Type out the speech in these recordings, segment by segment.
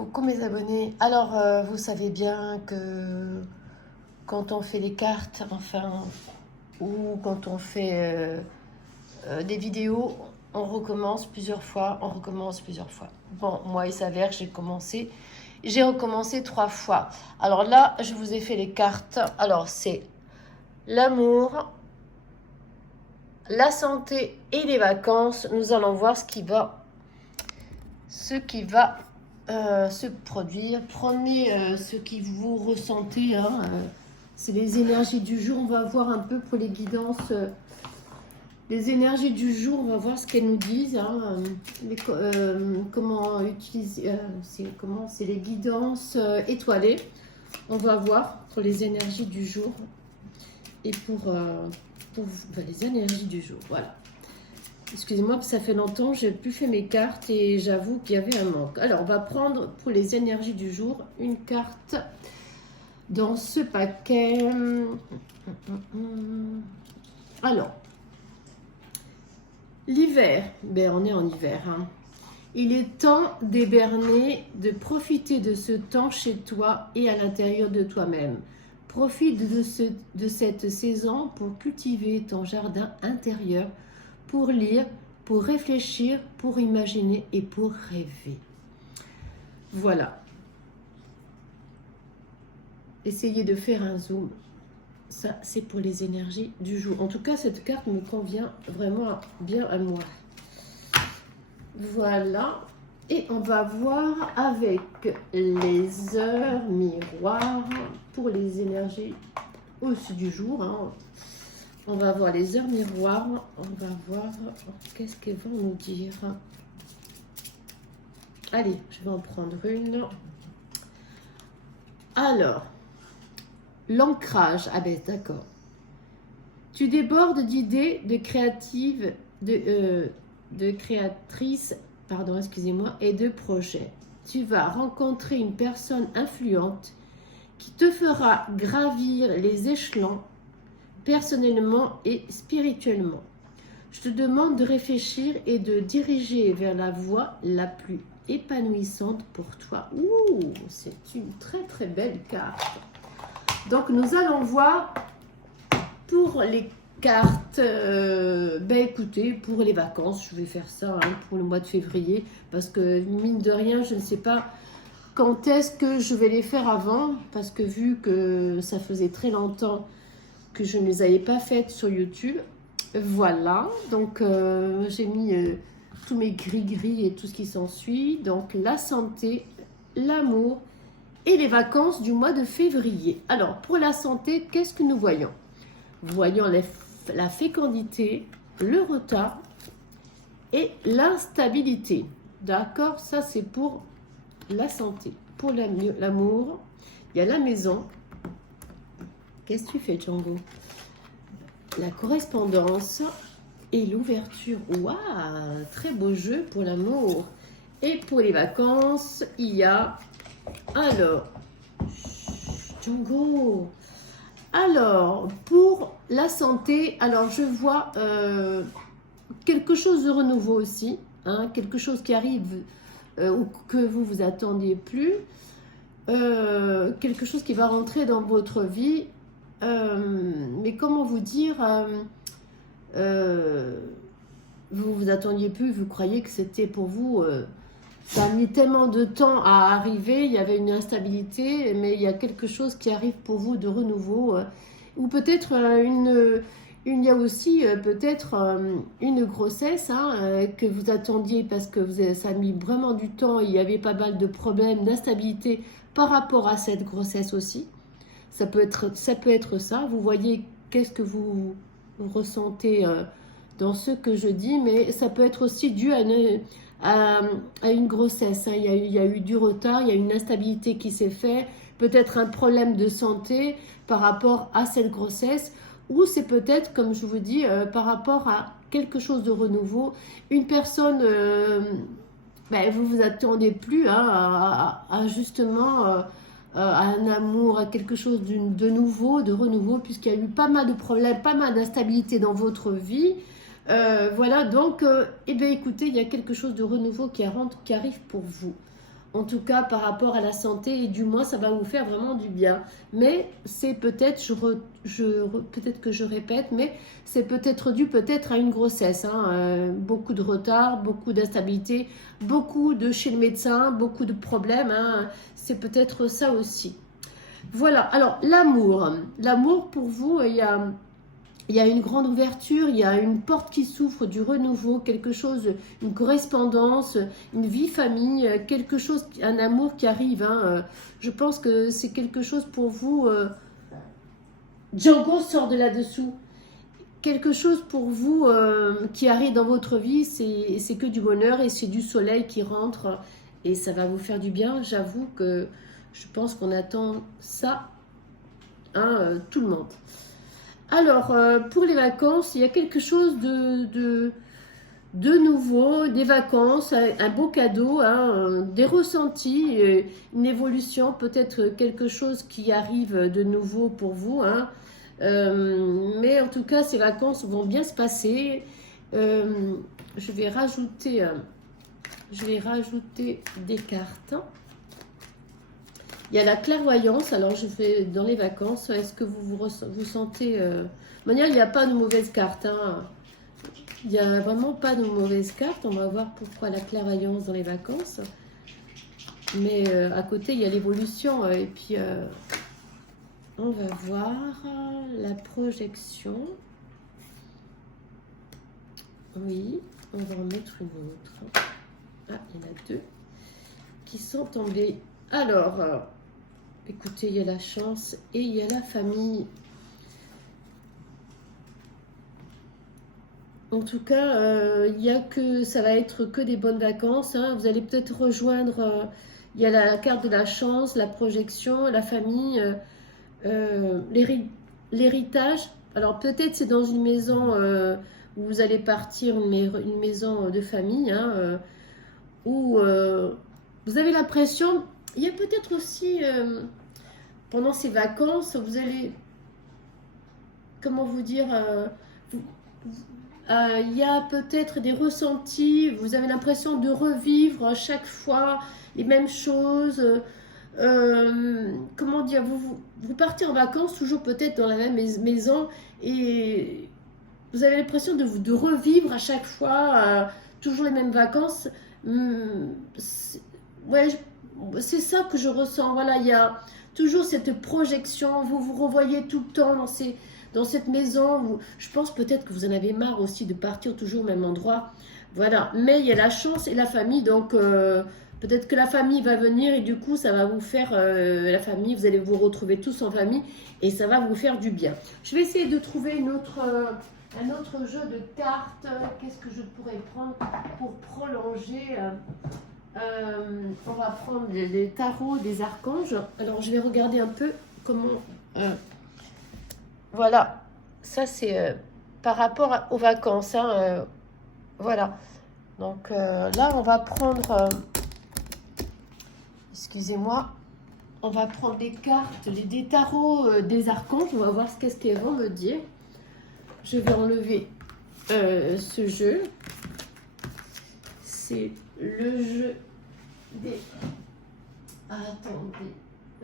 Coucou mes abonnés. Alors, vous savez bien que quand on fait les cartes, enfin, ou quand on fait des vidéos, on recommence plusieurs fois, on recommence plusieurs fois. Bon, moi, il s'avère que j'ai recommencé 3 fois. Alors là, je vous ai fait les cartes. Alors, c'est l'amour, la santé et les vacances. Nous allons voir ce qui va se produire. Prenez ce qui vous ressentez, hein, c'est les énergies du jour. On va voir un peu pour les guidances, les énergies du jour. On va voir ce qu'elles nous disent, hein, comment utiliser, c'est les guidances étoilées. On va voir pour les énergies du jour et pour les énergies du jour. Voilà. Excusez-moi, parce que ça fait longtemps que je n'ai plus fait mes cartes et j'avoue qu'il y avait un manque. Alors, on va prendre pour les énergies du jour une carte dans ce paquet. Alors, l'hiver. Ben, on est en hiver. Hein. Il est temps d'hiberner, de profiter de ce temps chez toi et à l'intérieur de toi-même. Profite de cette saison pour cultiver ton jardin intérieur, pour lire, pour réfléchir, pour imaginer et pour rêver. Voilà. Essayez de faire un zoom. Ça, c'est pour les énergies du jour. En tout cas, cette carte me convient vraiment bien à moi. Voilà. Et on va voir avec les heures miroirs pour les énergies aussi du jour. Hein. On va voir les heures miroirs. On va voir qu'est-ce qu'elles vont nous dire. Allez, je vais en prendre une. Alors, l'ancrage. Ah ben d'accord. Tu débordes d'idées, de créatives, de créatrices, pardon, excusez-moi, et de projets. Tu vas rencontrer une personne influente qui te fera gravir les échelons personnellement et spirituellement. Je te demande de réfléchir et de diriger vers la voie la plus épanouissante pour toi. Ouh, c'est une très très belle carte. Donc nous allons voir pour les cartes, ben écoutez, pour les vacances, je vais faire ça hein, pour le mois de février, parce que mine de rien, je ne sais pas quand est-ce que je vais les faire avant, parce que vu que ça faisait très longtemps que je ne les avais pas faites sur YouTube. Voilà, donc j'ai mis tous mes gris-gris et tout ce qui s'ensuit. Donc la santé, l'amour et les vacances du mois de février. Alors pour la santé, qu'est-ce que nous voyons? Voyons la fécondité, le retard et l'instabilité. D'accord? Ça c'est pour la santé. Pour l'amour, il y a la maison. Qu'est-ce que tu fais, Django? La correspondance et l'ouverture. Waouh, très beau jeu pour l'amour. Et pour les vacances, il y a... Alors, Django. Alors, pour la santé, alors je vois quelque chose de renouveau aussi. Hein, quelque chose qui arrive ou que vous vous attendiez plus. Quelque chose qui va rentrer dans votre vie. Mais comment vous dire, vous vous attendiez plus, vous croyez que c'était pour vous, ça a mis tellement de temps à arriver, il y avait une instabilité, mais il y a quelque chose qui arrive pour vous de renouveau, ou peut-être il y a aussi peut-être une grossesse hein, que vous attendiez parce que ça a mis vraiment du temps, il y avait pas mal de problèmes, d'instabilité par rapport à cette grossesse aussi. Ça peut être ça. Vous voyez qu'est-ce que vous ressentez dans ce que je dis, mais ça peut être aussi dû à une grossesse. Hein. Il y a eu du retard, il y a une instabilité qui s'est faite, peut-être un problème de santé par rapport à cette grossesse, ou c'est peut-être, comme je vous dis, par rapport à quelque chose de renouveau. Une personne, vous vous attendez plus hein, à justement... à un amour, à quelque chose de nouveau, de renouveau, puisqu'il y a eu pas mal de problèmes, pas mal d'instabilité dans votre vie. Voilà, donc, écoutez, il y a quelque chose de renouveau qui arrive pour vous. En tout cas, par rapport à la santé, et du moins, ça va vous faire vraiment du bien. Mais c'est peut-être, peut-être que je répète, mais c'est peut-être dû peut-être à une grossesse. Hein. Beaucoup de retard, beaucoup d'instabilité, beaucoup de chez le médecin, beaucoup de problèmes. Hein. C'est peut-être ça aussi. Voilà, alors l'amour. L'amour pour vous, il y a une grande ouverture, il y a une porte qui s'ouvre du renouveau, quelque chose, une correspondance, une vie famille, quelque chose, un amour qui arrive. Hein. Je pense que c'est quelque chose pour vous. Django sort de là-dessous. Quelque chose pour vous qui arrive dans votre vie, c'est que du bonheur et c'est du soleil qui rentre et ça va vous faire du bien. J'avoue que je pense qu'on attend ça, hein, tout le monde. Alors, pour les vacances, il y a quelque chose de nouveau, des vacances, un beau cadeau, hein, des ressentis, une évolution, peut-être quelque chose qui arrive de nouveau pour vous. Hein. Mais en tout cas, ces vacances vont bien se passer. Je vais rajouter des cartes. Il y a la clairvoyance, alors je fais dans les vacances, est-ce que vous sentez... De manière, il n'y a pas de mauvaise carte, hein. Il n'y a vraiment pas de mauvaise carte, on va voir pourquoi la clairvoyance dans les vacances. Mais à côté, il y a l'évolution, et puis on va voir la projection. Oui, on va en mettre une autre. Ah, il y en a deux qui sont tombés. Alors... écoutez, il y a la chance et il y a la famille. En tout cas, il y a que ça va être que des bonnes vacances. Hein. Vous allez peut-être rejoindre. Il y a la carte de la chance, la projection, la famille, l'héritage. Alors peut-être c'est dans une maison où vous allez partir, une maison de famille, hein, où vous avez l'impression. Il y a peut-être aussi, pendant ces vacances, vous allez, comment vous dire, il y a peut-être des ressentis, vous avez l'impression de revivre à chaque fois les mêmes choses. Comment dire, vous partez en vacances toujours peut-être dans la même maison et vous avez l'impression de revivre à chaque fois toujours les mêmes vacances. Ouais, c'est ça que je ressens. Voilà, il y a toujours cette projection. Vous vous revoyez tout le temps dans cette maison. Je pense peut-être que vous en avez marre aussi de partir toujours au même endroit. Voilà, mais il y a la chance et la famille. Donc, peut-être que la famille va venir et du coup, ça va vous faire la famille. Vous allez vous retrouver tous en famille et ça va vous faire du bien. Je vais essayer de trouver un autre jeu de cartes. Qu'est-ce que je pourrais prendre pour prolonger on va prendre les tarots des archanges. Alors, je vais regarder un peu comment... voilà, ça c'est par rapport aux vacances. Hein, voilà. Donc là, on va prendre... excusez-moi. On va prendre des cartes, des tarots des archanges. On va voir qu'est-ce qu'elles vont me dire. Je vais enlever ce jeu. C'est le jeu des... attendez.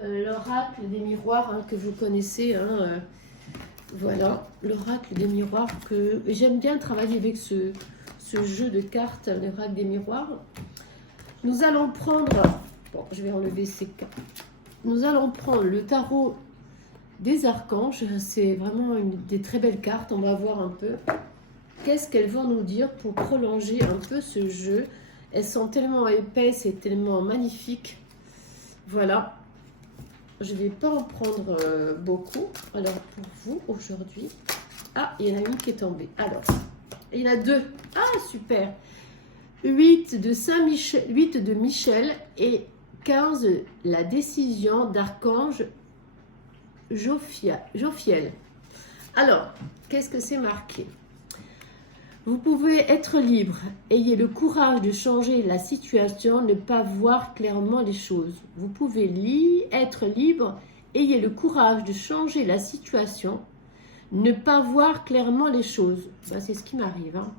L'oracle des miroirs, hein, que vous connaissez. Hein, voilà, l'oracle des miroirs. Que j'aime bien travailler avec ce jeu de cartes, l'oracle des miroirs. Nous allons prendre... bon, je vais enlever ces cartes. Nous allons prendre le tarot des archanges. C'est vraiment des très belles cartes. On va voir un peu qu'est-ce qu'elles vont nous dire pour prolonger un peu ce jeu. Elles sont tellement épaisses et tellement magnifiques. Voilà. Je ne vais pas en prendre beaucoup. Alors, pour vous, aujourd'hui... ah, il y en a une qui est tombée. Alors, il y en a deux. Ah, super. 8 de Saint-Michel, 8 de Michel et 15, la décision d'Archange Jophiel. Alors, qu'est-ce que c'est marqué ? Vous pouvez être libre, ayez le courage de changer la situation, ne pas voir clairement les choses. Vous pouvez être libre, ayez le courage de changer la situation, ne pas voir clairement les choses. Ben, c'est ce qui m'arrive. Hein.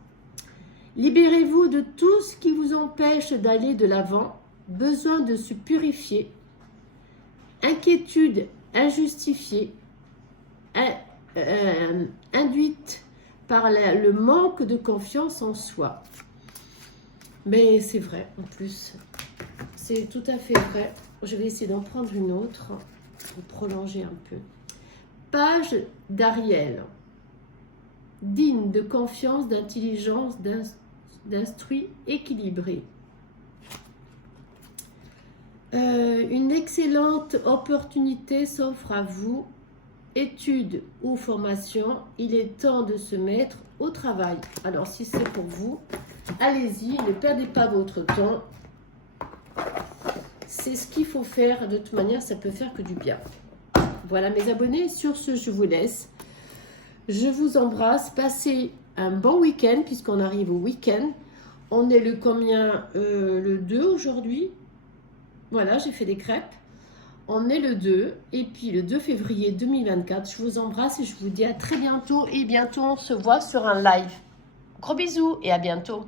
Libérez-vous de tout ce qui vous empêche d'aller de l'avant. besoin de se purifier, inquiétude injustifiée, induite par le manque de confiance en soi. Mais c'est vrai, en plus, c'est tout à fait vrai. Je vais essayer d'en prendre une autre pour prolonger un peu. Page d'Ariel. Digne de confiance, d'intelligence, d'instruit, équilibré. Une excellente opportunité s'offre à vous. Études ou formation, il est temps de se mettre au travail. Alors, si c'est pour vous, allez-y, ne perdez pas votre temps. C'est ce qu'il faut faire. De toute manière, ça peut faire que du bien. Voilà, mes abonnés. Sur ce, je vous laisse. Je vous embrasse. Passez un bon week-end, puisqu'on arrive au week-end. On est le combien le 2 aujourd'hui. Voilà, j'ai fait des crêpes. On est le 2, et puis le 2 février 2024. Je vous embrasse et je vous dis à très bientôt. Et bientôt, on se voit sur un live. Gros bisous et à bientôt.